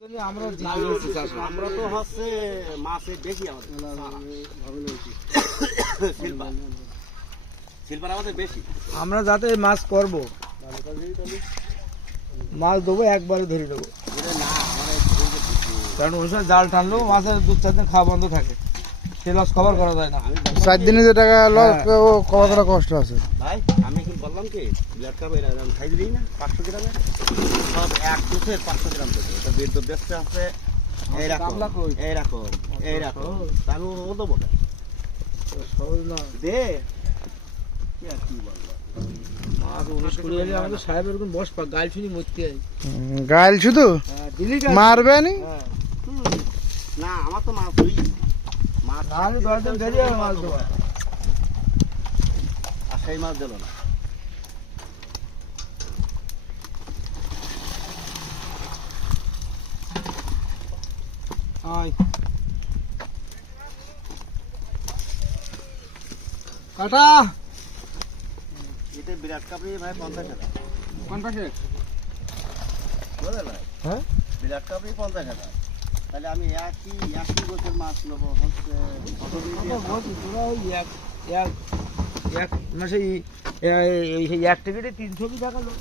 আমরা তো হচ্ছে মাছের বেশি সিলভার আমাদের বেশি। আমরা যাতে মাছ করব, মাছ দেবো একবারে ধরে দেবো, কারণ ওই সময় জাল টানলেও মাছের 2-4 দিন খাওয়া বন্ধ থাকে, সে লস কভার করা যায় না। 4 দিনে যে টাকা লস কভার করা কষ্ট আছে ভাই। আমি কি বললাম কি ব্লাড কাপ এরকম খাই দিই না 500 গ্রামে সব এক টুসের 500 গ্রাম করে এটা বিদ্যুৎ দেখতে আছে এইরকম এইরকম এইরকম তার ও দেবো সহজ না দে কি আর কি বলবো। মাছ 19-20 হলে আমাদের সাহেব এরকম বস পা গাল ফিনি মরতে হয়। গাইল শুধু মারবে নি না আমার তো মাছ ধরি মাছ না হলে 10 দিন দেরি হবে মাছ দেওয়া। আর সেই মাছ দিল না। আয় কাটা এটা বিরাট কাপড়ি ভাই 50 টাকা। 50 বুঝলে ভাই? হ্যাঁ বিরাট কাপড়ি 50 টাকা। তাহলে আমি একই গোছের মাছ নেবো হচ্ছে বলছি তোরা ওই এক মাসে এই টিকিটে 300 কি টাকা লোক